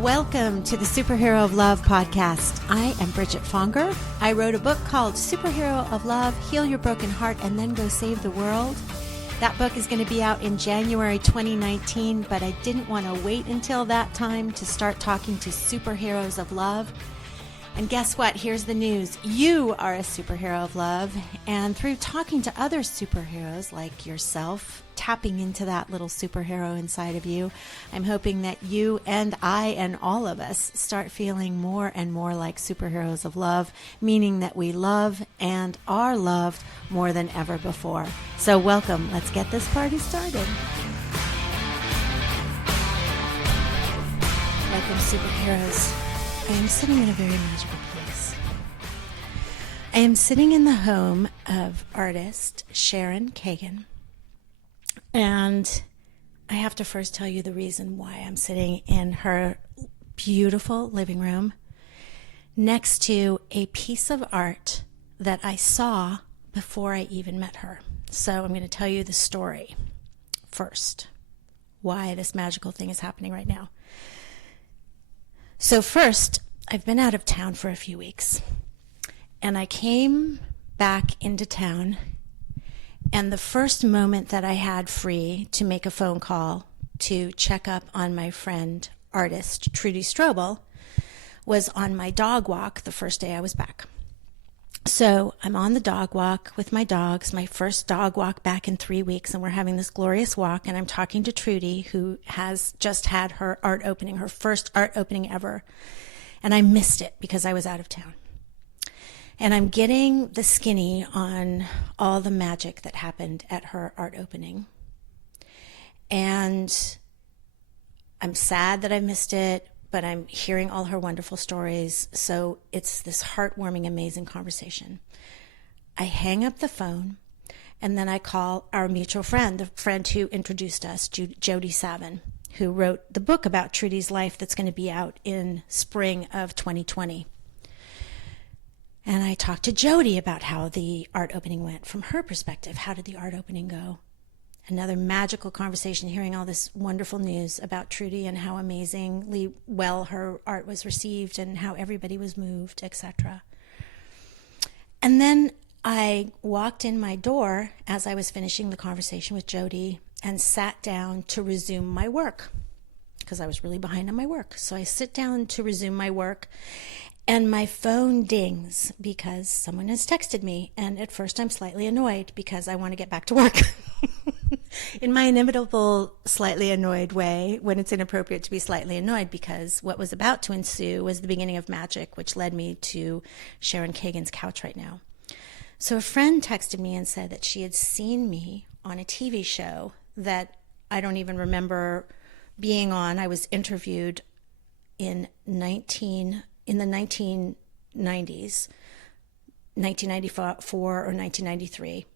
Welcome to the Superhero of Love podcast. I am Bridget Fonger. I wrote a book called Superhero of Love, Heal Your Broken Heart, and Then Go Save the World. That book is going to be out in January 2019, but I didn't want to wait until that time to start talking to superheroes of love. And guess what? Here's the news. You are a superhero of love. And through talking to other superheroes like yourself, tapping into that little superhero inside of you, I'm hoping that you and I and all of us start feeling more and more like superheroes of love, meaning that we love and are loved more than ever before. So welcome. Let's get this party started. Welcome, superheroes. I am sitting in a very magical place. I am sitting in the home of artist Sharon Kagan. And I have to first tell you the reason why I'm sitting in her beautiful living room next to a piece of art that I saw before I even met her. So I'm going to tell you the story first, why this magical thing is happening right now. So first, I've been out of town for a few weeks, and I came back into town, and the first moment that I had free to make a phone call to check up on my friend, artist Trudy Strobel, was on my dog walk the first day I was back. So I'm on the dog walk with my dogs, my first dog walk back in 3 weeks, and we're having this glorious walk, and I'm talking to Trudy, who has just had her art opening, her first art opening ever, and I missed it because I was out of town. And I'm getting the skinny on all the magic that happened at her art opening. And I'm sad that I missed it, but I'm hearing all her wonderful stories. So it's this heartwarming, amazing conversation. I hang up the phone, and then I call our mutual friend, the friend who introduced us, Jody Savin, who wrote the book about Trudy's life that's going to be out in spring of 2020. And I talked to Jody about how the art opening went from her perspective. How did the art opening go? Another magical conversation, hearing all this wonderful news about Trudy and how amazingly well her art was received and how everybody was moved, etc. And then I walked in my door as I was finishing the conversation with Jody and sat down to resume my work because I was really behind on my work. So I sit down to resume my work, and my phone dings because someone has texted me. And at first I'm slightly annoyed because I want to get back to work. In my inimitable, slightly annoyed way, when it's inappropriate to be slightly annoyed, because what was about to ensue was the beginning of magic, which led me to Sharon Kagan's couch right now. So a friend texted me and said that she had seen me on a TV show that I don't even remember being on. I was interviewed in the 1990s, 1994 or 1993.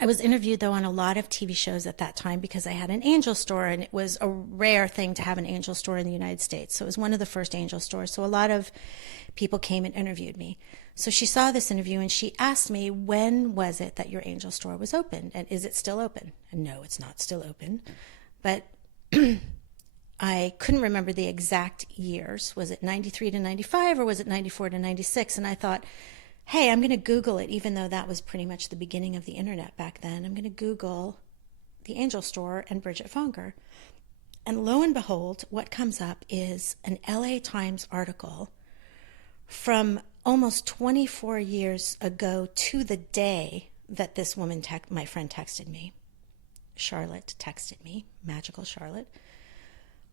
I was interviewed, though, on a lot of TV shows at that time because I had an angel store, and it was a rare thing to have an angel store in the United States. So it was one of the first angel stores. So a lot of people came and interviewed me. So she saw this interview, and she asked me, when was it that your angel store was open? And is it still open? And no, it's not still open. But I couldn't remember the exact years. Was it 93 to 95 or was it 94 to 96? And I thought, hey, I'm going to Google it, even though that was pretty much the beginning of the internet back then. I'm going to Google the Angel Store and Bridget Fonger. And lo and behold, what comes up is an LA Times article from almost 24 years ago to the day that this woman, my friend, texted me. Charlotte texted me, magical Charlotte.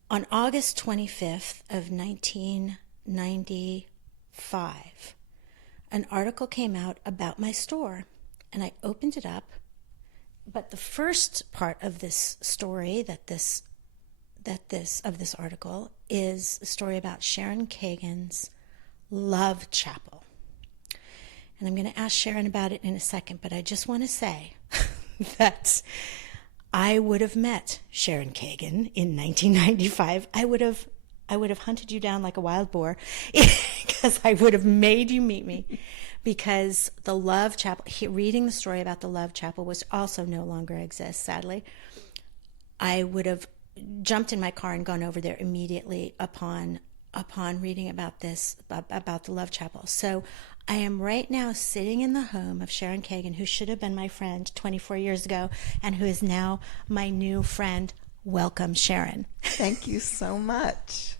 On August 25th of 1995, an article came out about my store, and I opened it up. But the first part of this story of this article is a story about Sharon Kagan's Love Chapel. And I'm going to ask Sharon about it in a second, but I just want to say that I would have met Sharon Kagan in 1995. I would have hunted you down like a wild boar because I would have made you meet me, because the Love Chapel, reading the story about the Love Chapel, which also no longer exists, sadly, I would have jumped in my car and gone over there immediately upon reading about this, about the Love Chapel. So I am right now sitting in the home of Sharon Kagan, who should have been my friend 24 years ago and who is now my new friend. Welcome, Sharon. Thank you so much.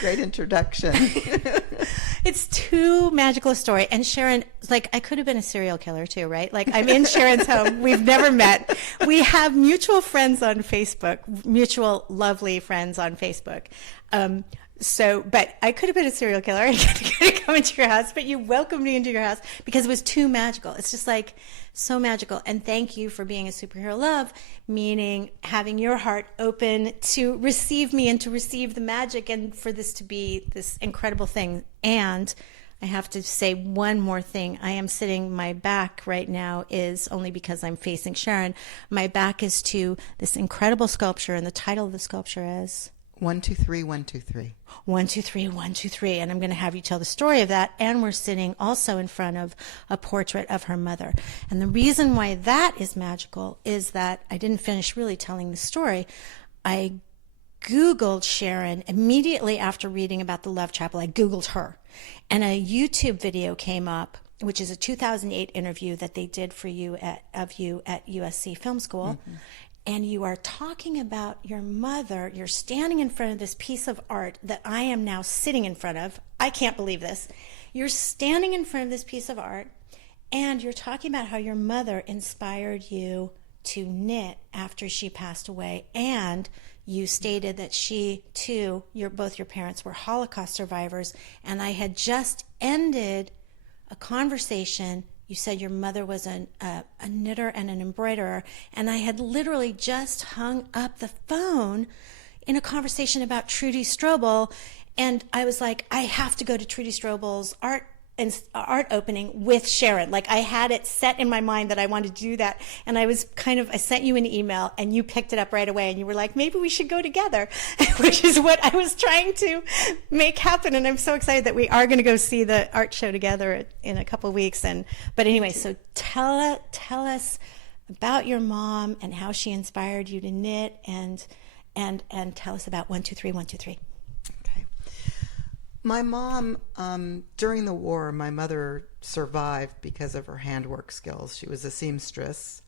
Great introduction. It's too magical a story. And Sharon, like, I could have been a serial killer too, right? Like, I'm in Sharon's home. We've never met. We have mutual friends on Facebook, mutual lovely friends on Facebook. But I could have been a serial killer. I could have come into your house, but you welcomed me into your house because it was too magical. It's just like so magical. And thank you for being a superhero love, meaning having your heart open to receive me and to receive the magic and for this to be this incredible thing. And I have to say one more thing. I am sitting, my back right now is only because I'm facing Sharon. My back is to this incredible sculpture, and the title of the sculpture is 1, 2, 3, 1, 2, 3. 1, 2, 3, 1, 2, 3. And I'm going to have you tell the story of that. And we're sitting also in front of a portrait of her mother. And the reason why that is magical is that I didn't finish really telling the story. I Googled Sharon immediately after reading about the Love Chapel. I Googled her. And a YouTube video came up, which is a 2008 interview that they did for you at USC Film School. Mm-hmm. And you are talking about your mother. You're standing in front of this piece of art that I am now sitting in front of. I can't believe this. You're standing in front of this piece of art, and you're talking about how your mother inspired you to knit after she passed away. And you stated that she, too, both your parents were Holocaust survivors. And I had just ended a conversation. You said your mother was a knitter and an embroiderer, and I had literally just hung up the phone in a conversation about Trudy Strobel, and I was like, I have to go to Trudy Strobel's art opening with Sharon. Like, I had it set in my mind that I wanted to do that, and I sent you an email, and you picked it up right away, and you were like, maybe we should go together, which is what I was trying to make happen, and I'm so excited that we are going to go see the art show together in a couple of weeks. But anyway, so tell us about your mom and how she inspired you to knit, and tell us about 1, 2, 3, 1, 2, 3. My mom, during the war, my mother survived because of her handwork skills. She was a seamstress.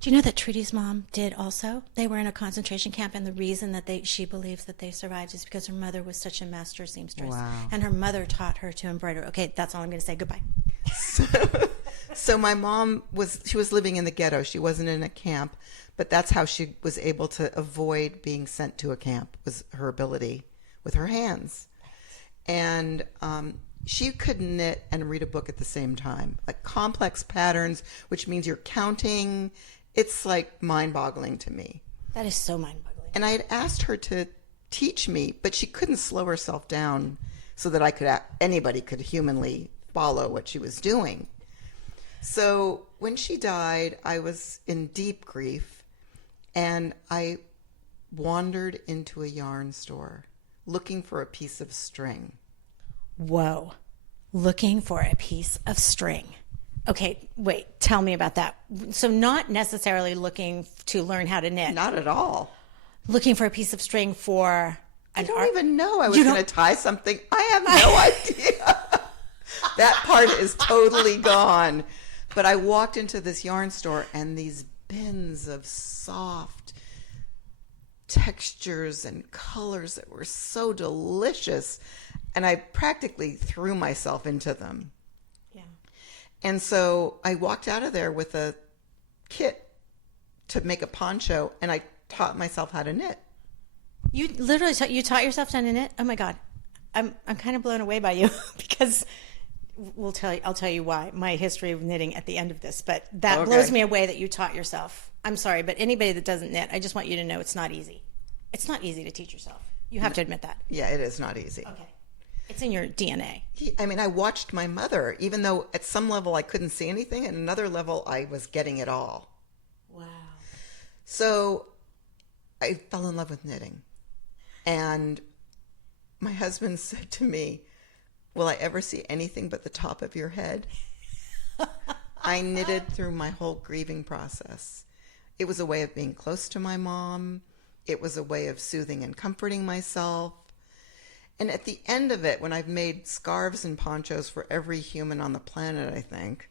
Do you know that Trudy's mom did also? They were in a concentration camp, and the reason that she believes that they survived is because her mother was such a master seamstress. Wow. And her mother taught her to embroider. Okay, that's all I'm going to say. Goodbye. So my mom she was living in the ghetto. She wasn't in a camp, but that's how she was able to avoid being sent to a camp, was her ability with her hands. And she could knit and read a book at the same time, like complex patterns, which means you're counting. It's like mind-boggling to me. That is so mind-boggling. And I had asked her to teach me, but she couldn't slow herself down so that anybody could humanly follow what she was doing. So when she died, I was in deep grief, and I wandered into a yarn store looking for a piece of string. Whoa. Looking for a piece of string. Okay, wait, tell me about that. So not necessarily looking to learn how to knit. Not at all. Looking for a piece of string for I don't even know I was going to tie something. I have no idea. That part is totally gone. But I walked into this yarn store, and these bins of soft textures and colors that were so delicious, and I practically threw myself into them. Yeah. And so I walked out of there with a kit to make a poncho, and I taught myself how to knit. You literally taught yourself how to knit? Oh my God. I'm kind of blown away by you because I'll tell you why, my history of knitting at the end of this, but that blows me away that you taught yourself. I'm sorry, but anybody that doesn't knit, I just want you to know it's not easy. It's not easy to teach yourself. You have to admit that. Yeah, it is not easy. Okay. It's in your DNA. I mean, I watched my mother, even though at some level I couldn't see anything, at another level I was getting it all. Wow. So I fell in love with knitting. And my husband said to me, will I ever see anything but the top of your head? I knitted through my whole grieving process. It was a way of being close to my mom, It was a way of soothing and comforting myself. And at the end of it, when I've made scarves and ponchos for every human on the planet, I think,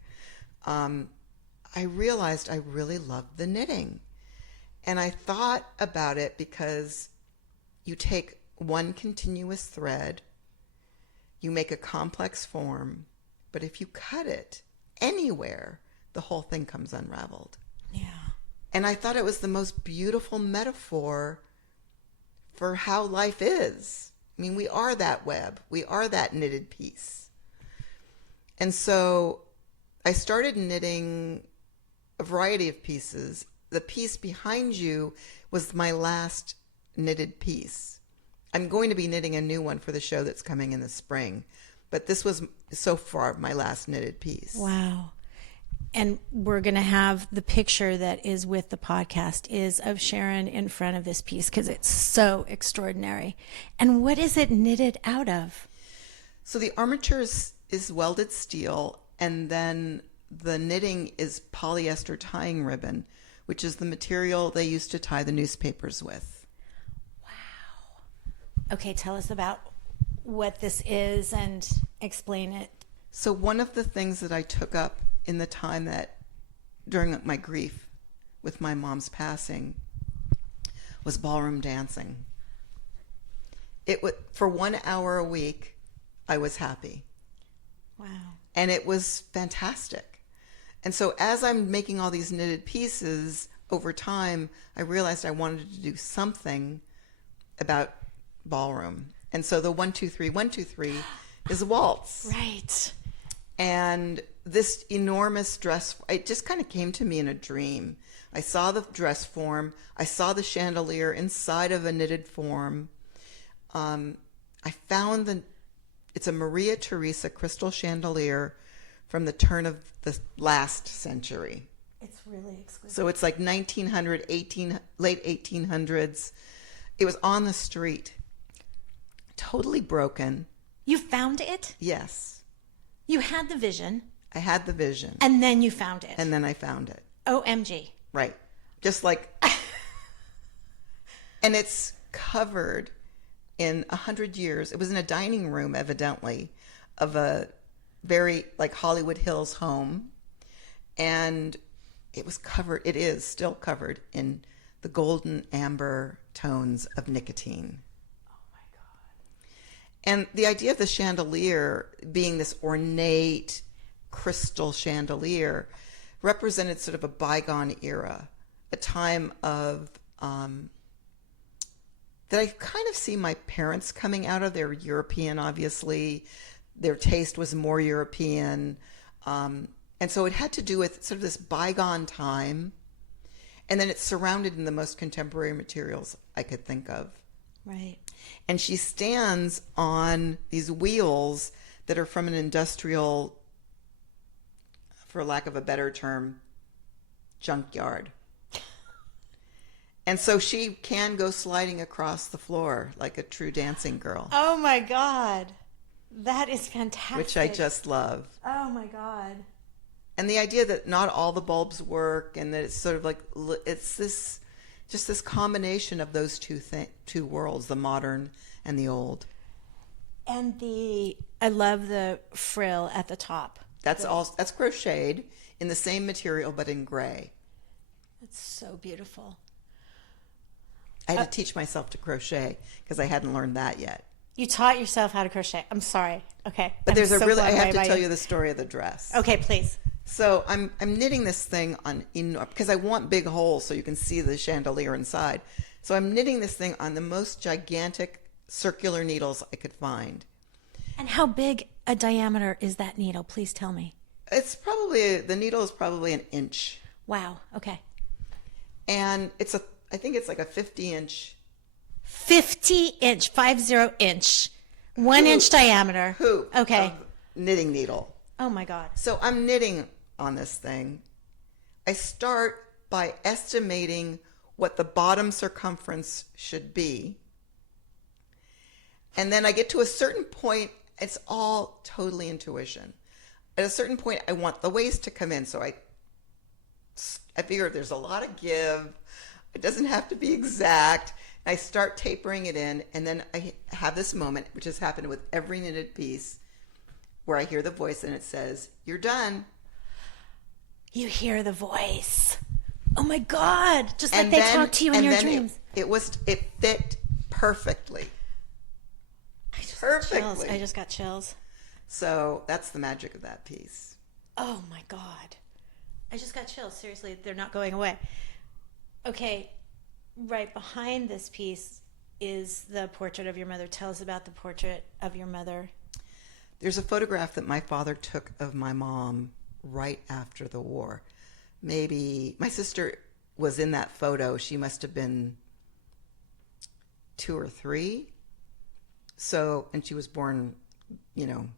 I realized I really loved the knitting. And I thought about it because you take one continuous thread, you make a complex form, but if you cut it anywhere, the whole thing comes unraveled. Yeah. And I thought it was the most beautiful metaphor for how life is. I mean, we are that web. We are that knitted piece. And so I started knitting a variety of pieces. The piece behind you was my last knitted piece. I'm going to be knitting a new one for the show that's coming in the spring. But this was so far my last knitted piece. Wow. And we're going to have the picture that is with the podcast is of Sharon in front of this piece because it's so extraordinary. And what is it knitted out of? So the armature is welded steel, and then the knitting is polyester tying ribbon, which is the material they used to tie the newspapers with. Wow. Okay, tell us about what this is and explain it. So one of the things that I took up in the time that during my grief with my mom's passing was ballroom dancing. It was for 1 hour a week. I was happy. Wow. And it was fantastic. And so as I'm making all these knitted pieces over time, I realized I wanted to do something about ballroom. And so the 1, 2, 3, 1, 2, 3 is a waltz. Right. And this enormous dress, it just kind of came to me in a dream. I saw the dress form. I saw the chandelier inside of a knitted form. I found it's a Maria Theresa crystal chandelier from the turn of the last century. It's really exquisite. So it's like 1900, late 1800s. It was on the street, totally broken. You found it? Yes. You had the vision. I had the vision. And then you found it. And then I found it. OMG. Right. Just like, and it's covered in 100 years. It was in a dining room, evidently, of a very like Hollywood Hills home. And it was covered, it is still covered in the golden amber tones of nicotine. And the idea of the chandelier being this ornate crystal chandelier represented sort of a bygone era, a time of that I kind of see my parents coming out of. They're European, obviously. Their taste was more European. And so it had to do with sort of this bygone time. And then it's surrounded in the most contemporary materials I could think of. Right. And she stands on these wheels that are from an industrial, for lack of a better term, junkyard. And so she can go sliding across the floor like a true dancing girl. Oh my God. That is fantastic. Which I just love. Oh my God. And the idea that not all the bulbs work and that it's sort of like, it's this, just this combination of those two worlds, the modern and the old. And I love the frill at the top. That's crocheted in the same material, but in gray. It's so beautiful. I had to teach myself to crochet because I hadn't learned that yet. You taught yourself how to crochet. I'm sorry. Okay. But there's I have to tell you the story of the dress. Okay, please. So I'm knitting this thing because I want big holes so you can see the chandelier inside. So I'm knitting this thing on the most gigantic circular needles I could find. And how big a diameter is that needle? Please tell me. The needle is probably an inch. Wow. Okay. And I think it's like a 50-inch. 50-inch, 50-inch, 1 inch diameter. Hoop. Okay. Knitting needle. Oh my God. So I'm knitting on this thing. I start by estimating what the bottom circumference should be. And then I get to a certain point, it's all totally intuition. At a certain point, I want the waist to come in. So I figure there's a lot of give. It doesn't have to be exact. I start tapering it in, and then I have this moment, which has happened with every knitted piece, where I hear the voice and it says, "You're done." You hear the voice. Oh my God. Just like they talk to you in your dreams. It fit perfectly. Perfectly. I just got chills. So that's the magic of that piece. Oh my God. I just got chills. Seriously, they're not going away. Okay, right behind this piece is the portrait of your mother. Tell us about the portrait of your mother. There's a photograph that my father took of my mom right after the war. Maybe my sister was in that photo. She must have been 2 or 3. So, and she was born,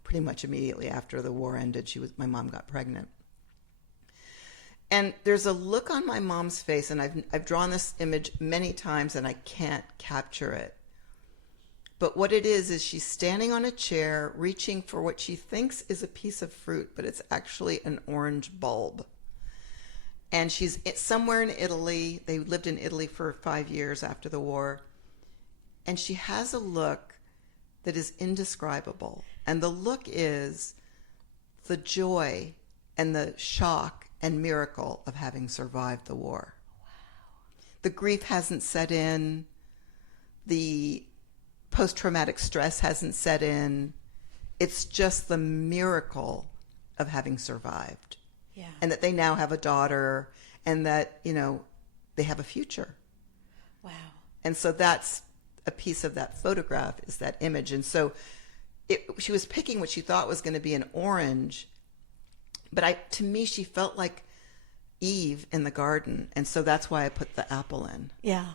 pretty much immediately after the war ended. My mom got pregnant. And there's a look on my mom's face, and I've drawn this image many times and I can't capture it. But what it is she's standing on a chair reaching for what she thinks is a piece of fruit, but it's actually an orange bulb. And she's somewhere in Italy. They lived in Italy for 5 years after the war. And she has a look that is indescribable. And the look is the joy and the shock and miracle of having survived the war. Wow. The grief hasn't set in. The post-traumatic stress hasn't set in. It's just the miracle of having survived. Yeah. And that they now have a daughter and that, they have a future. Wow. And so that's a piece of that photograph, is that image. And so she was picking what she thought was going to be an orange, but to me, she felt like Eve in the garden. And so that's why I put the apple in. Yeah.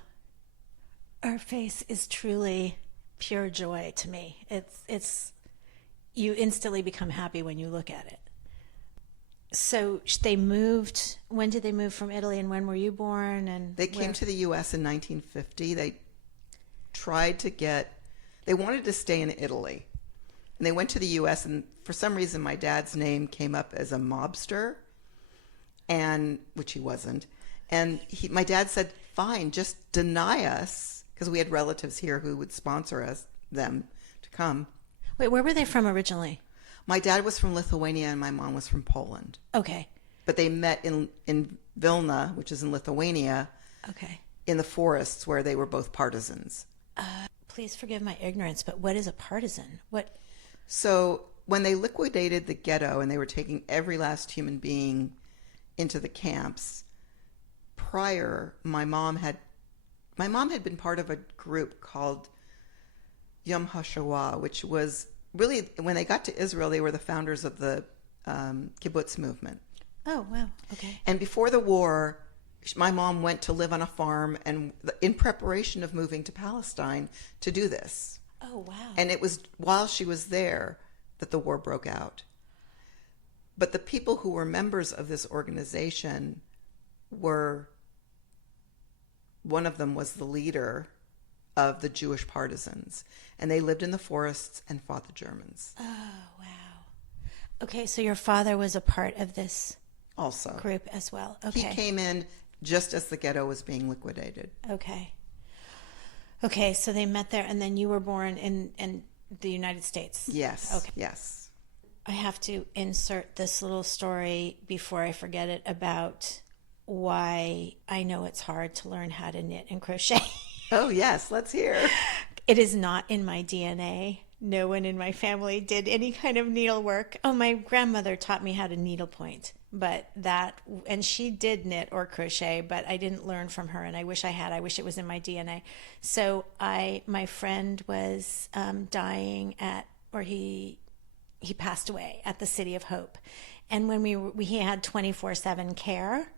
Her face is truly pure joy to me. It's you instantly become happy when you look at it. So they moved. When did they move from Italy, and when were you born? And they came to the U.S. in 1950. They wanted to stay in Italy, and they went to the U.S. And for some reason, my dad's name came up as a mobster, which he wasn't. And my dad said, "Fine, just deny us," because we had relatives here who would sponsor them to come. Wait, where were they from originally? My dad was from Lithuania and my mom was from Poland. Okay. But they met in Vilna, which is in Lithuania. Okay. In the forests where they were both partisans. Please forgive my ignorance, but what is a partisan? So when they liquidated the ghetto and they were taking every last human being into the camps, prior, my mom had been part of a group called Yom HaShoah, which was really, when they got to Israel, they were the founders of the kibbutz movement. Oh, wow. Okay. And before the war, my mom went to live on a farm and in preparation of moving to Palestine to do this. Oh, wow. And it was while she was there that the war broke out. But the people who were members of this organization one of them was the leader of the Jewish partisans. And they lived in the forests and fought the Germans. Oh, wow. Okay, so your father was a part of this also group as well. Okay. He came in just as the ghetto was being liquidated. Okay. Okay, so they met there, and then you were born in the United States. Yes. Okay. Yes. I have to insert this little story before I forget it about why I know it's hard to learn how to knit and crochet. Oh, yes. Let's hear. It is not in my DNA. No one in my family did any kind of needlework. Oh, my grandmother taught me how to needlepoint, and she did knit or crochet, but I didn't learn from her, and I wish I had. I wish it was in my DNA. So my friend was dying he passed away at the City of Hope. And when he had 24/7 care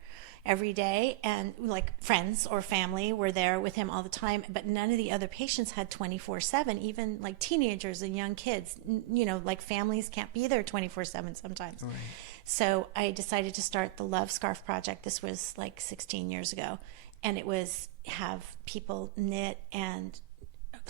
every day, and like friends or family were there with him all the time, but none of the other patients had 24/7, even like teenagers and young kids, like families can't be there 24/7 sometimes. Right. So I decided to start the Love Scarf Project. This was like 16 years ago. And it was have people knit and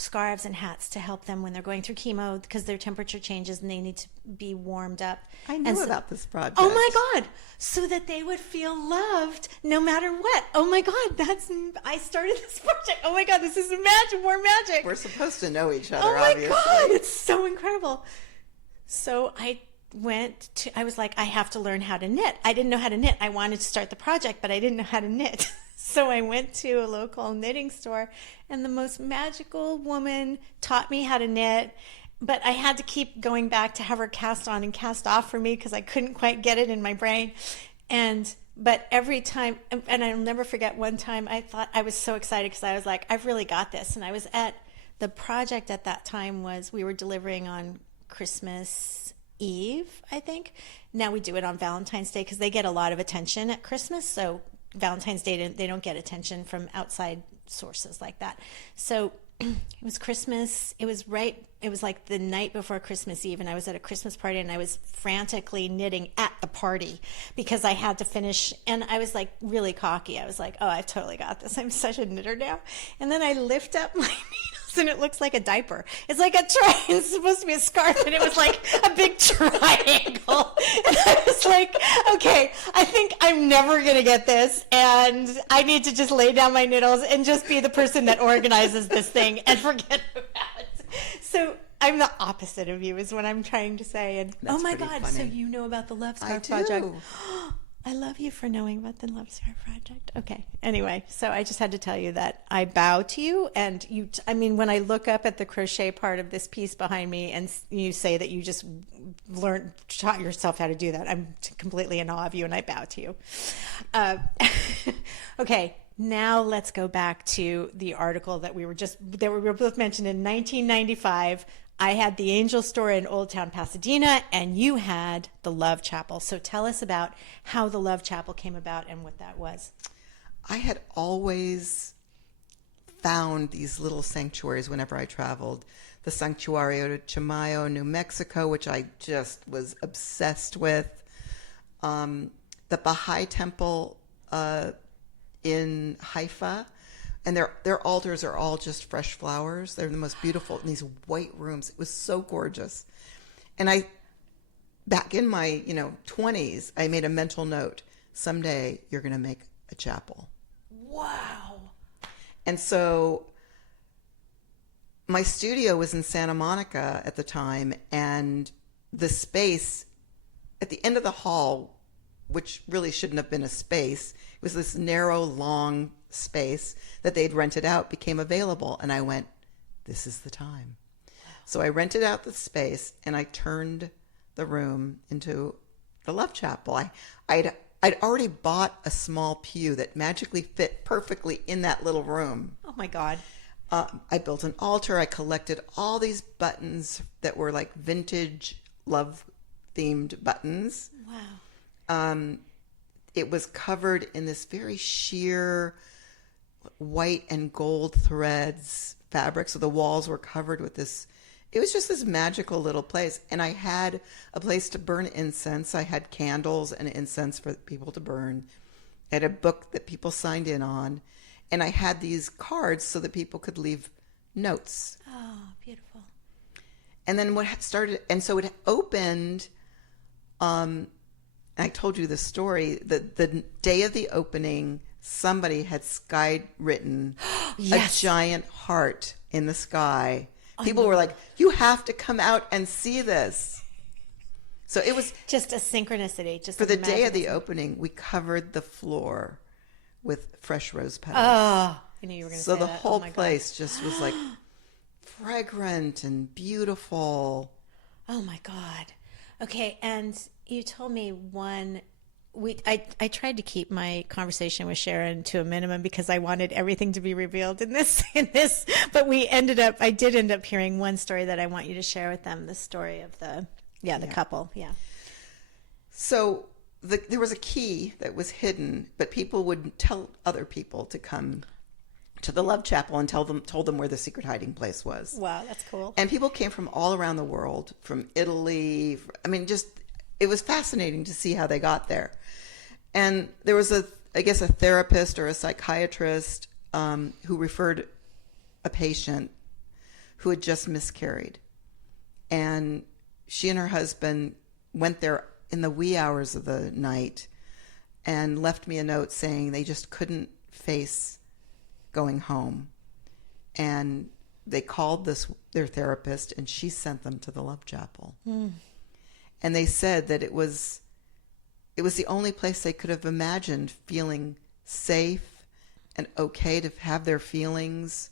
scarves and hats to help them when they're going through chemo because their temperature changes and they need to be warmed up. I knew about this project. Oh my God. So that they would feel loved no matter what. Oh my God. I started this project. Oh my God. This is more magic. We're supposed to know each other, oh my obviously. God. It's so incredible. So I was like, I have to learn how to knit. I didn't know how to knit. I wanted to start the project, but I didn't know how to knit. So I went to a local knitting store, and the most magical woman taught me how to knit. But I had to keep going back to have her cast on and cast off for me because I couldn't quite get it in my brain. But every time, and I'll never forget one time, I was so excited because I was like, I've really got this. And I was the project at that time we were delivering on Christmas Eve, I think. Now we do it on Valentine's Day because they get a lot of attention at Christmas. So Valentine's Day, they don't get attention from outside sources like that. So it was Christmas. It was like the night before Christmas Eve, and I was at a Christmas party, and I was frantically knitting at the party because I had to finish, and I was like really cocky. I was like, oh, I've totally got this. I'm such a knitter now. And then I lift up my needles, and it looks like a diaper. It's like it's supposed to be a scarf, and it was like a big triangle. And I was like, okay, I think I'm never going to get this, and I need to just lay down my needles and just be the person that organizes this thing and forget about it. So I'm the opposite of you is what I'm trying to say. And That's oh my pretty God, funny. so you know about the Love Scarf I do. Project. I love you for knowing about the Love Scarf Project. Okay. Anyway, so I just had to tell you that I bow to you. And when I look up at the crochet part of this piece behind me and you say that you just taught yourself how to do that, I'm completely in awe of you and I bow to you. Okay. Now let's go back to the article that we were both mentioned in 1995. I had the Angel Store in Old Town Pasadena, and you had the Love Chapel. So tell us about how the Love Chapel came about and what that was. I had always found these little sanctuaries whenever I traveled. The Santuario de Chimayo, New Mexico, which I just was obsessed with. The Baha'i Temple in Haifa, and their altars are all just fresh flowers. They're the most beautiful in these white rooms. It was so gorgeous. And back in my 20s, I made a mental note: someday you're going to make a chapel. Wow. And so my studio was in Santa Monica at the time, and the space at the end of the hall, which really shouldn't have been a space, it was this narrow, long space that they'd rented out, became available. And I went, this is the time. So I rented out the space and I turned the room into the Love Chapel. I'd already bought a small pew that magically fit perfectly in that little room. Oh my God. I built an altar. I collected all these buttons that were like vintage love themed buttons. Wow. It was covered in this very sheer white and gold threads fabric. So the walls were covered with this. It was just this magical little place. And I had a place to burn incense. I had candles and incense for people to burn. I had a book that people signed in on. And I had these cards so that people could leave notes. Oh, beautiful. And then so it opened, I told you the story, the day of the opening, somebody had written yes. a giant heart in the sky. People were like, you have to come out and see this. So it was just a synchronicity. Just for the day of the opening, we covered the floor with fresh rose petals. Oh, I knew you were going to say that. So the whole place just was like fragrant and beautiful. Oh my God. Okay, and you told me I tried to keep my conversation with Sharon to a minimum because I wanted everything to be revealed in this, but I did end up hearing one story that I want you to share with them, the story of the couple. Yeah. So there was a key that was hidden, but people would tell other people to come to the Love Chapel and told them where the secret hiding place was. Wow, that's cool. And people came from all around the world, from Italy. It was fascinating to see how they got there. And there was a therapist or a psychiatrist who referred a patient who had just miscarried. And she and her husband went there in the wee hours of the night and left me a note saying they just couldn't face going home. And they called their therapist, and she sent them to the Love Chapel. And they said that it was the only place they could have imagined feeling safe and okay to have their feelings.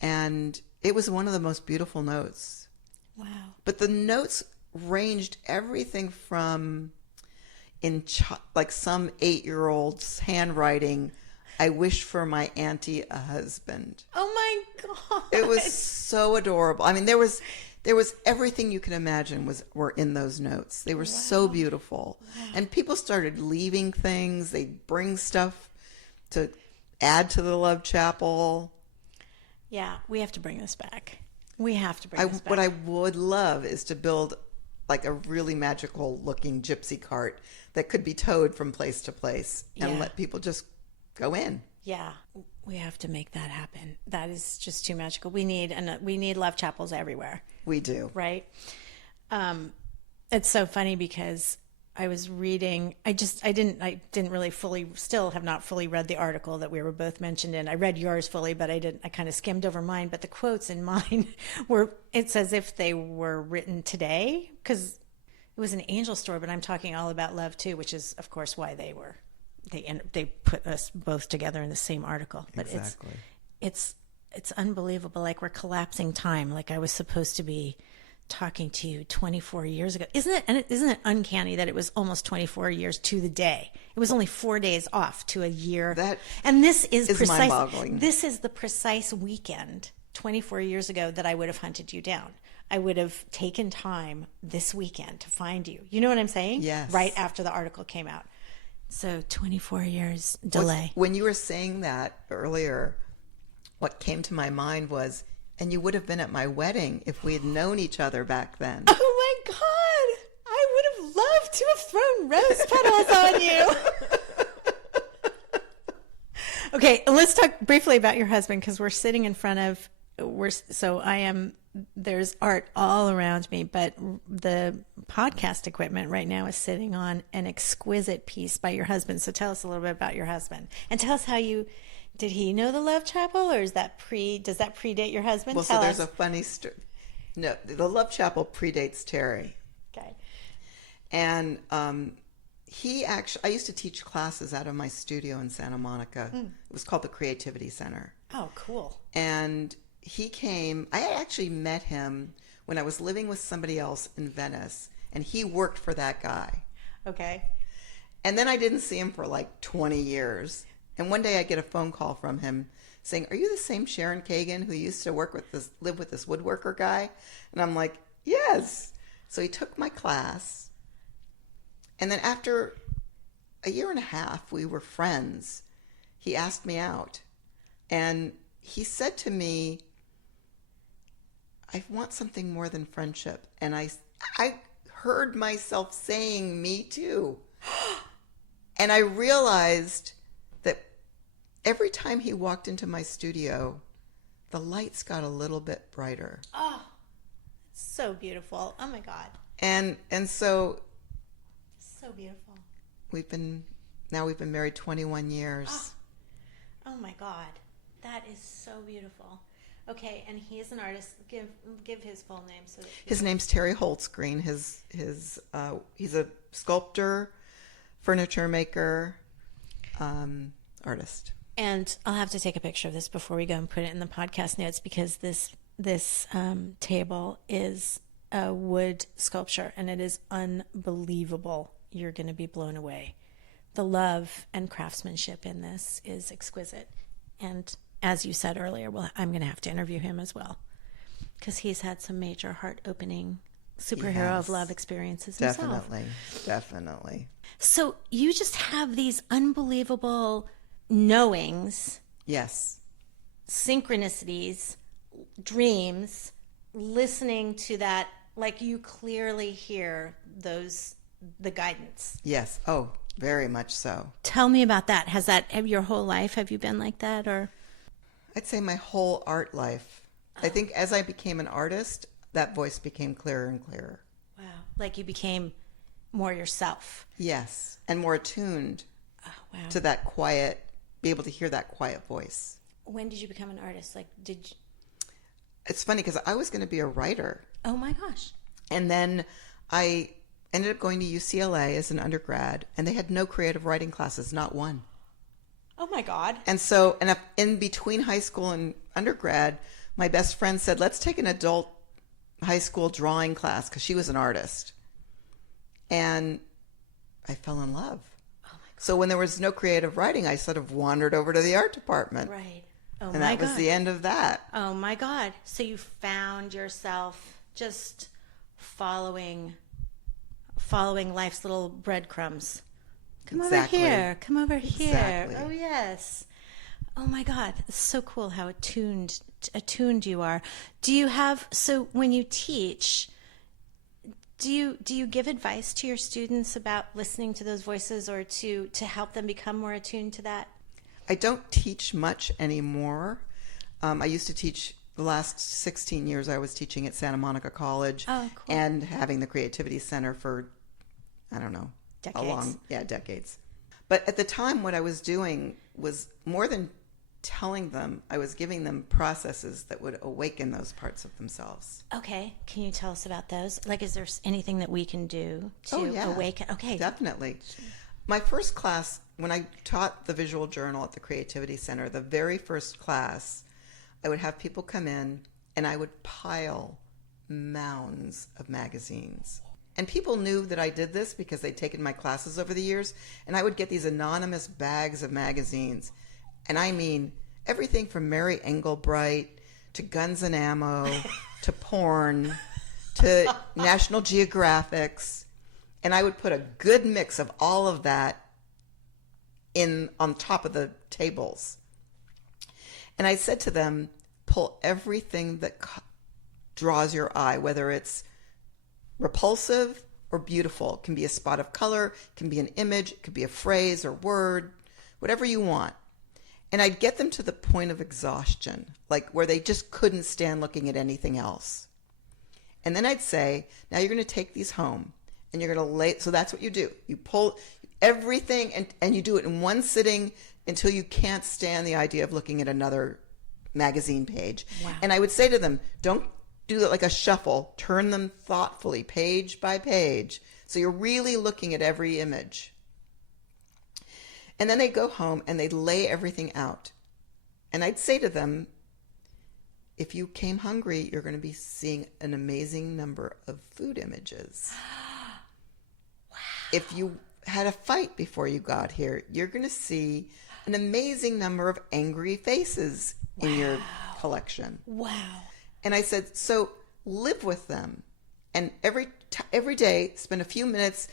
And it was one of the most beautiful notes. Wow. But the notes ranged everything from like some 8-year-old's handwriting, I wish for my auntie a husband. Oh my God. It was so adorable. I mean, there was everything you can imagine were in those notes. They were so beautiful. Wow. And people started leaving things. They'd bring stuff to add to the Love Chapel. Yeah, we have to bring this back. We have to bring this back. What I would love is to build like a really magical looking gypsy cart that could be towed from place to place and let people just go in. Yeah, we have to make that happen. That is just too magical. We need Love Chapels everywhere. We do. Right? It's so funny because I was reading, I didn't really still have not fully read the article that we were both mentioned in. I read yours fully, but I kind of skimmed over mine. But the quotes in mine it's as if they were written today, because it was an angel story, but I'm talking all about love too, which is of course why they put us both together in the same article. But exactly. It's unbelievable. Like we're collapsing time. Like I was supposed to be talking to you 24 years ago. Isn't it uncanny that it was almost 24 years to the day? It was only 4 days off to a year. And this is precise. Mind-boggling. This is the precise weekend 24 years ago that I would have hunted you down. I would have taken time this weekend to find you. You know what I'm saying? Yes. Right after the article came out. So 24 years delay. When you were saying that earlier, what came to my mind was, and you would have been at my wedding if we had known each other back then. Oh my God! I would have loved to have thrown rose petals on you. Okay, let's talk briefly about your husband, because we're sitting in front of, there's art all around me, but the podcast equipment right now is sitting on an exquisite piece by your husband. So tell us a little bit about your husband, and tell us how did he know the Love Chapel, or does that predate your husband? Well, so there's a funny story. No, the Love Chapel predates Terry. Okay. And I used to teach classes out of my studio in Santa Monica. It was called the Creativity Center. Oh, cool. And he came, I actually met him when I was living with somebody else in Venice, and he worked for that guy. Okay. And then I didn't see him for like 20 years. And one day I get a phone call from him saying, "Are you the same Sharon Kagan who used to live with this woodworker guy?" And I'm like, "Yes." So he took my class. And then after a year and a half, we were friends. He asked me out. And he said to me, "I want something more than friendship." And I heard myself saying, "Me too." And I realized that every time he walked into my studio, the lights got a little bit brighter. Oh, it's so beautiful. Oh my God. And so beautiful. We've been married 21 years. Oh my God. That is so beautiful. Okay, and he is an artist. Give his full name so that his name's Terry Holtzgreen. He's a sculptor, furniture maker, artist. And I'll have to take a picture of this before we go and put it in the podcast notes, because this table is a wood sculpture, and it is unbelievable. You're going to be blown away. The love and craftsmanship in this is exquisite. And as you said earlier, well, I'm going to have to interview him as well, because he's had some major heart-opening superhero of love experiences himself. Definitely. So you just have these unbelievable knowings. Yes. Synchronicities, dreams, listening to that, like you clearly hear the guidance. Yes. Oh, very much so. Tell me about that. Your whole life, have you been like that, or? I'd say my whole art life. I think as I became an artist, that voice became clearer and clearer. Wow. Like you became more yourself. Yes. And more attuned Wow. to that quiet, be able to hear that quiet voice. When did you become an artist? Like, did you... It's funny because I was going to be a writer. Oh my gosh. And then I ended up going to UCLA as an undergrad, and they had no creative writing classes, not one. Oh my God. And so, in between high school and undergrad, my best friend said, let's take an adult high school drawing class, because she was an artist. And I fell in love. Oh my God. So when there was no creative writing, I sort of wandered over to the art department. Right. Oh and my that God. was the end of that. Oh my God. So you found yourself just following life's little breadcrumbs. Come Exactly. over here. Come over here. Exactly. Oh yes. Oh my God. It's so cool how attuned you are. Do you have, so when you teach, do you give advice to your students about listening to those voices, or to help them become more attuned to that? I don't teach much anymore. I used to teach. The last 16 years I was teaching at Santa Monica College. Oh, cool. And having the Creativity Center for, I don't know, Decades. Decades. But at the time, what I was doing was more than telling them, I was giving them processes that would awaken those parts of themselves. Okay. Can you tell us about those? Like, is there anything that we can do to awaken? Okay. Definitely. My first class, when I taught the visual journal at the Creativity Center, the very first class, I would have people come in and I would pile mounds of magazines. And people knew that I did this because they'd taken my classes over the years. And I would get these anonymous bags of magazines. And I mean, everything from Mary Engelbright to Guns and Ammo to porn to National Geographics. And I would put a good mix of all of that on top of the tables. And I said to them, pull everything that draws your eye, whether it's repulsive or beautiful. It can be a spot of color, it can be an image, it could be a phrase or word, whatever you want. And I'd get them to the point of exhaustion, like where they just couldn't stand looking at anything else. And then I'd say, now you're going to take these home and you're going to lay, so that's what you do. You pull everything and you do it in one sitting until you can't stand the idea of looking at another magazine page. Wow. And I would say to them, don't do it like a shuffle. Turn them thoughtfully, page by page. So you're really looking at every image. And then they'd go home and they'd lay everything out. And I'd say to them, if you came hungry, you're going to be seeing an amazing number of food images. Wow. If you had a fight before you got here, you're going to see an amazing number of angry faces in your collection. Wow. And I said, so live with them. And every day, spend a few minutes,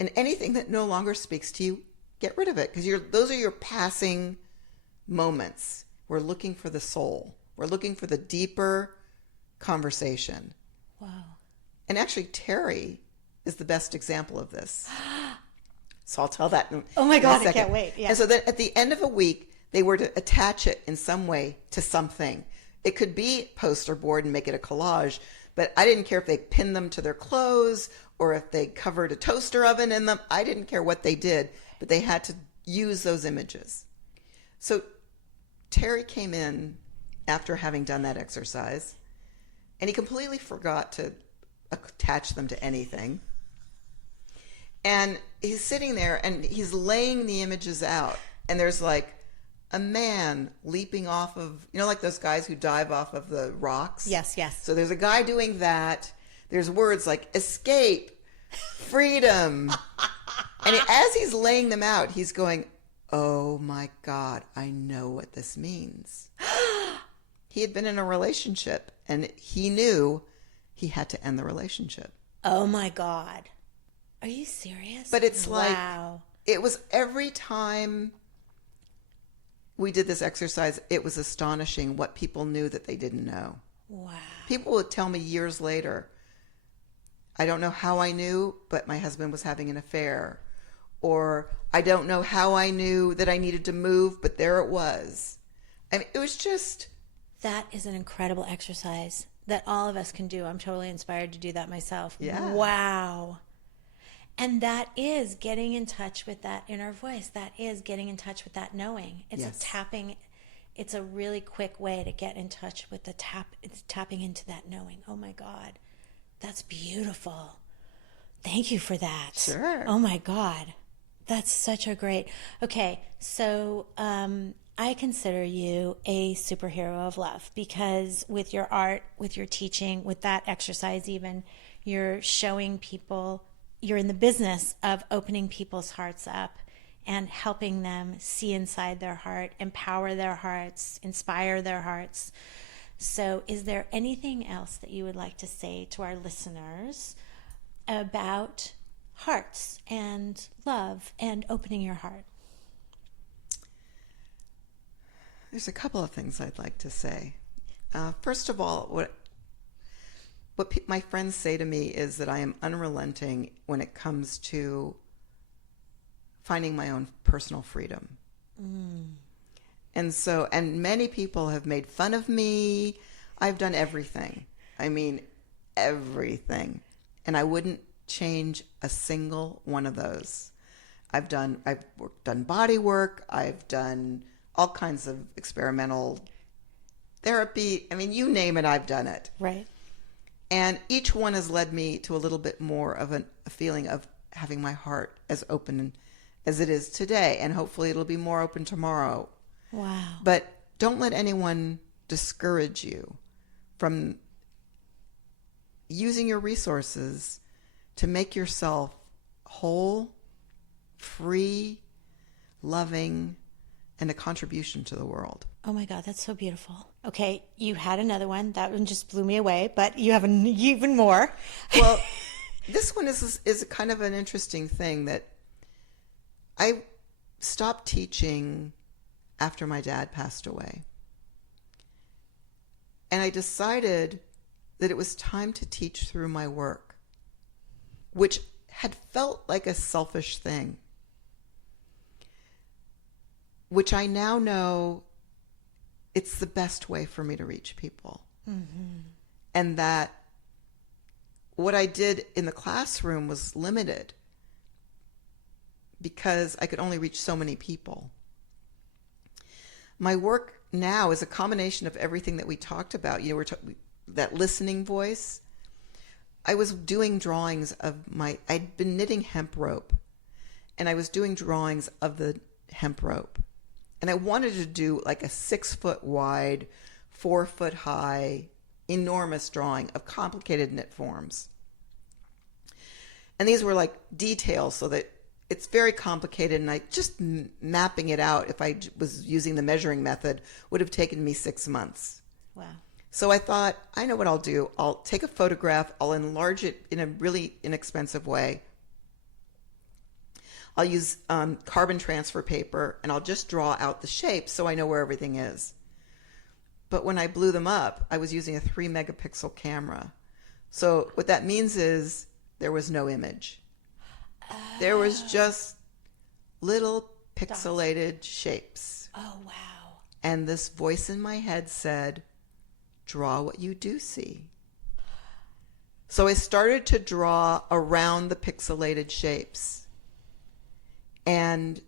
and anything that no longer speaks to you, get rid of it. Because those are your passing moments. We're looking for the soul. We're looking for the deeper conversation. Wow. And actually, Terry is the best example of this. So I'll tell that in Oh my God, in a second. I can't wait. Yeah. And so then at the end of a week, they were to attach it in some way to something. It could be poster board and make it a collage, but I didn't care if they pinned them to their clothes or if they covered a toaster oven in them. I didn't care what they did, but they had to use those images. So Terry came in after having done that exercise, and he completely forgot to attach them to anything. And he's sitting there and he's laying the images out, and there's like a man leaping off of, like those guys who dive off of the rocks. Yes, yes. So there's a guy doing that. There's words like escape, freedom. And as he's laying them out, he's going, oh my God, I know what this means. He had been in a relationship and he knew he had to end the relationship. Oh my God. Are you serious? But it's wow. it was every time we did this exercise, it was astonishing what people knew that they didn't know. Wow. People would tell me years later, I don't know how I knew, but my husband was having an affair. Or I don't know how I knew that I needed to move, but there it was. I mean, it was just That is an incredible exercise that all of us can do. I'm totally inspired to do that myself. Yeah. Wow. And that is getting in touch with that inner voice. That is getting in touch with that knowing. It's Yes. a tapping. It's a really quick way to get in touch with the it's tapping into that knowing. Oh my God. That's beautiful. Thank you for that. Sure. Oh my God. That's such a great. Okay, so I consider you a superhero of love because with your art, with your teaching, with that exercise, even you're showing people, you're in the business of opening people's hearts up and helping them see inside their heart, empower their hearts, inspire their hearts. So, is there anything else that you would like to say to our listeners about hearts and love and opening your heart? There's a couple of things I'd like to say. First of all, what my friends say to me is that I am unrelenting when it comes to finding my own personal freedom. And many people have made fun of me. I've done everything. I mean, everything. And I wouldn't change a single one of those. I've done body work. I've done all kinds of experimental therapy. I mean, you name it, I've done it. Right. And each one has led me to a little bit more of a feeling of having my heart as open as it is today. And hopefully it'll be more open tomorrow. Wow. But don't let anyone discourage you from using your resources to make yourself whole, free, loving, and a contribution to the world. Oh my God, that's so beautiful. Okay, you had another one. That one just blew me away, but you have even more. Well, this one is kind of an interesting thing that I stopped teaching after my dad passed away. And I decided that it was time to teach through my work, which had felt like a selfish thing, which I now know it's the best way for me to reach people. Mm-hmm. And that what I did in the classroom was limited because I could only reach so many people. My work now is a combination of everything that we talked about. You know, that listening voice. I was doing drawings of I'd been knitting hemp rope, and I was doing drawings of the hemp rope. And I wanted to do like a 6 foot wide, 4 foot high, enormous drawing of complicated knit forms. And these were like details so that it's very complicated, and I just mapping it out, if I was using the measuring method, would have taken me 6 months. Wow. So I thought, I know what I'll do. I'll take a photograph, I'll enlarge it in a really inexpensive way. I'll use carbon transfer paper, and I'll just draw out the shapes so I know where everything is. But when I blew them up, I was using a 3 megapixel camera. So what that means is there was no image. There was just little pixelated shapes. Oh, wow. And this voice in my head said, draw what you do see. So I started to draw around the pixelated shapes. And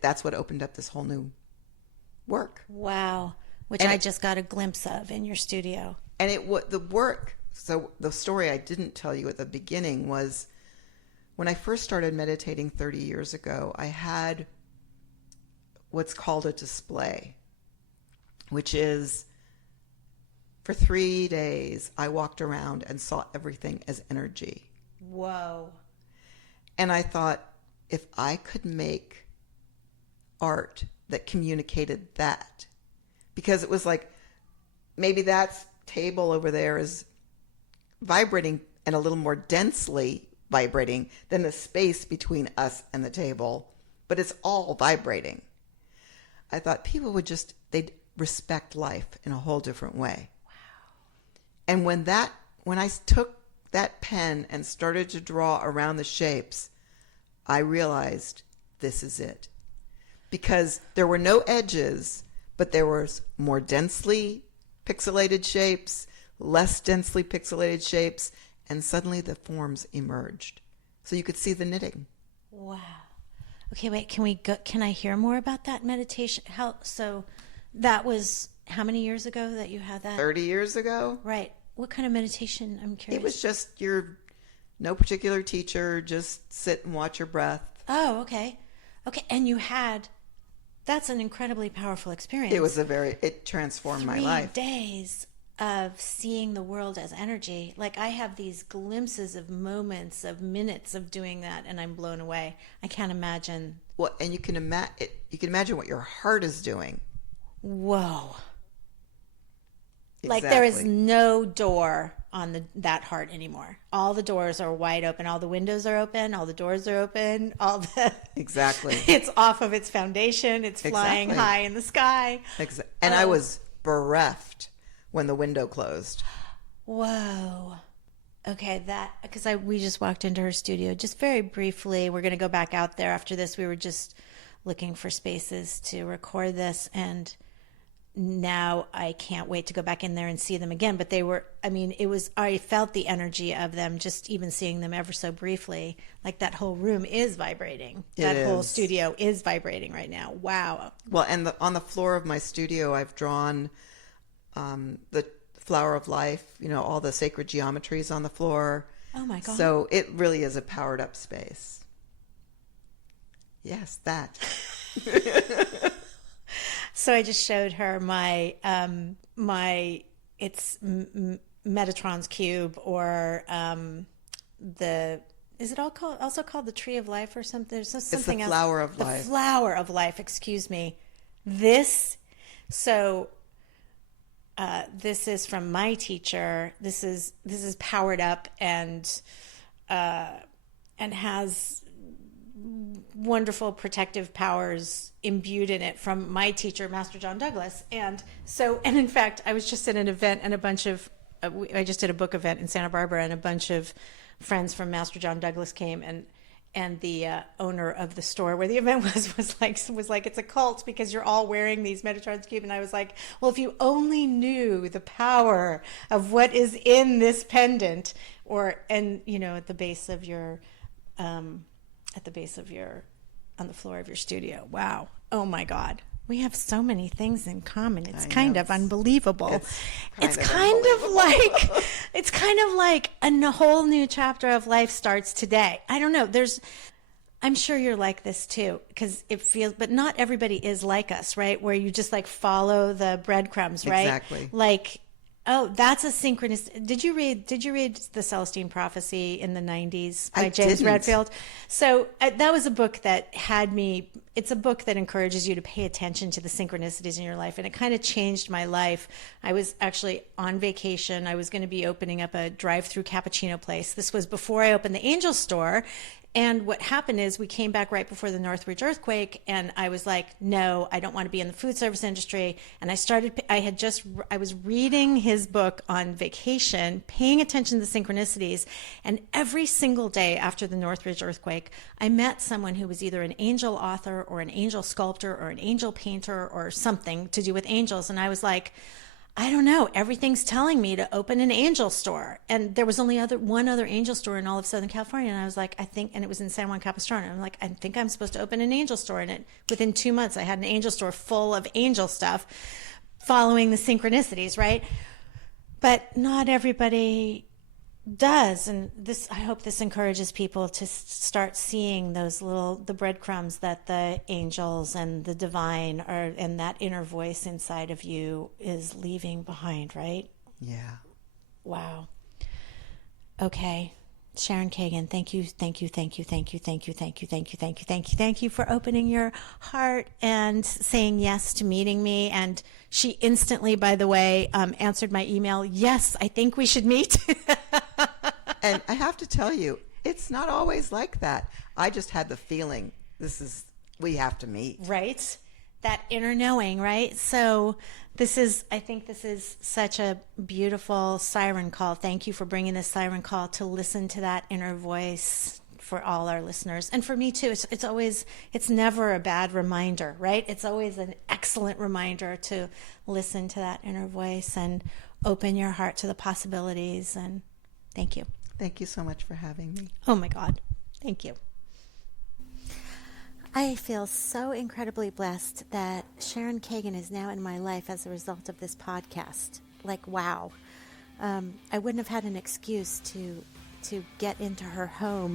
that's what opened up this whole new work. Wow. Which I just got a glimpse of in your studio. And the work, so the story I didn't tell you at the beginning was when I first started meditating 30 years ago, I had what's called a display, which is for 3 days, I walked around and saw everything as energy. Whoa. And I thought, if I could make art that communicated that, because it was like, maybe that table over there is vibrating and a little more densely vibrating than the space between us and the table, but it's all vibrating. I thought people would they'd respect life in a whole different way. Wow. And when I took that pen and started to draw around the shapes, I realized this is it. Because there were no edges, but there was more densely pixelated shapes, less densely pixelated shapes, and suddenly the forms emerged. So you could see the knitting. Wow. Okay, wait, can I hear more about that meditation? So that was how many years ago that you had that? 30 years ago. Right. What kind of meditation? I'm curious. It was just no particular teacher, just sit and watch your breath. Oh, okay. Okay, and that's an incredibly powerful experience. It transformed my life. 3 days of seeing the world as energy. Like, I have these glimpses of moments, of minutes of doing that, and I'm blown away. I can't imagine. Well, and you can imagine what your heart is doing. Whoa. Exactly. Like, there is no door on that heart anymore. All the doors are wide open. All the windows are open. All the doors are open. Exactly. It's off of its foundation. It's flying high in the sky. And I was bereft when the window closed. Whoa. Okay, because we just walked into her studio just very briefly. We're going to go back out there after this. We were just looking for spaces to record this, and now I can't wait to go back in there and see them again. But I felt the energy of them, just even seeing them ever so briefly. Like, that whole room is vibrating. That whole studio is vibrating right now. Wow. Well, and on the floor of my studio, I've drawn the flower of life, all the sacred geometries on the floor. Oh my God. So it really is a powered up space. Yes, that. So I just showed her my Metatron's cube, or is it also called the tree of life or something? There's something else. It's the flower of life. The flower of life, excuse me. This is from my teacher. This is powered up and has wonderful protective powers imbued in it from my teacher, Master John Douglas. And in fact, I was just at an event, and I just did a book event in Santa Barbara, and a bunch of friends from Master John Douglas came, and the owner of the store where the event was like, it's a cult because you're all wearing these Metatron's cube. And I was like, well, if you only knew the power of what is in this pendant, at the base of your on the floor of your studio. Wow. Oh my God. We have so many things in common. It's kind of unbelievable. It's kind of like a whole new chapter of life starts today. I don't know. I'm sure you're like this too, because it feels, but not everybody is like us, right? Where you just like follow the breadcrumbs, right? Exactly. Like, oh, that's a synchronous. Did you read The Celestine Prophecy in the 90s by James Redfield? So that was a book that had me. It's a book that encourages you to pay attention to the synchronicities in your life, and it kind of changed my life. I was actually on vacation. I was going to be opening up a drive-through cappuccino place. This was before I opened the Angel Store. And what happened is we came back right before the Northridge earthquake, and I was like, no, I don't want to be in the food service industry. And I was reading his book on vacation, paying attention to the synchronicities. And every single day after the Northridge earthquake, I met someone who was either an angel author or an angel sculptor or an angel painter or something to do with angels. And I was like, I don't know. Everything's telling me to open an angel store. And there was only one other angel store in all of Southern California. And I was like, and it was in San Juan Capistrano. I'm like, I think I'm supposed to open an angel store. And within 2 months, I had an angel store full of angel stuff, following the synchronicities, right? But not everybody does. And I hope this encourages people to start seeing the breadcrumbs that the angels and the divine and that inner voice inside of you is leaving behind, right? Yeah. Wow. Okay. Sharon Kagan, thank you for opening your heart and saying yes to meeting me. And she instantly, by the way, answered my email. Yes, I think we should meet. And I have to tell you, it's not always like that. I just had the feeling we have to meet. Right? That inner knowing, right? So I think this is such a beautiful siren call. Thank you for bringing this siren call to listen to that inner voice for all our listeners. And for me too, it's never a bad reminder, right? It's always an excellent reminder to listen to that inner voice and open your heart to the possibilities. And thank you. Thank you so much for having me. Oh my God. Thank you. I feel so incredibly blessed that Sharon Kagan is now in my life as a result of this podcast. Like, wow. I wouldn't have had an excuse to get into her home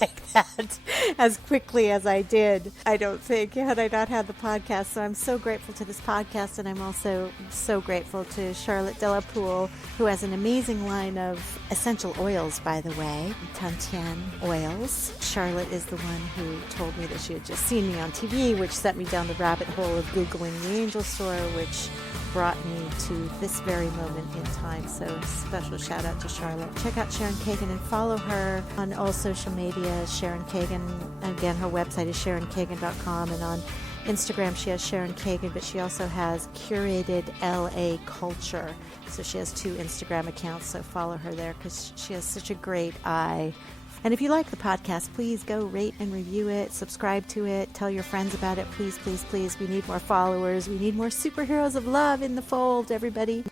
like that as quickly as I did, I don't think, had I not had the podcast. So I'm so grateful to this podcast, and I'm also so grateful to Charlotte Delapoule, who has an amazing line of essential oils, by the way, Tantian oils. Charlotte is the one who told me that she had just seen me on TV, which set me down the rabbit hole of Googling the Angel Store, which brought me to this very moment in time. So special shout out to Charlotte. Check out Sharon Kagan and follow her on all social media. Sharon Kagan, again, her website is SharonKagan.com, and on Instagram she has Sharon Kagan, but she also has Curated LA Culture. So she has 2 Instagram accounts, so follow her there because she has such a great eye. And if you like the podcast, please go rate and review it, subscribe to it, tell your friends about it. Please, please, please. We need more followers. We need more superheroes of love in the fold, everybody.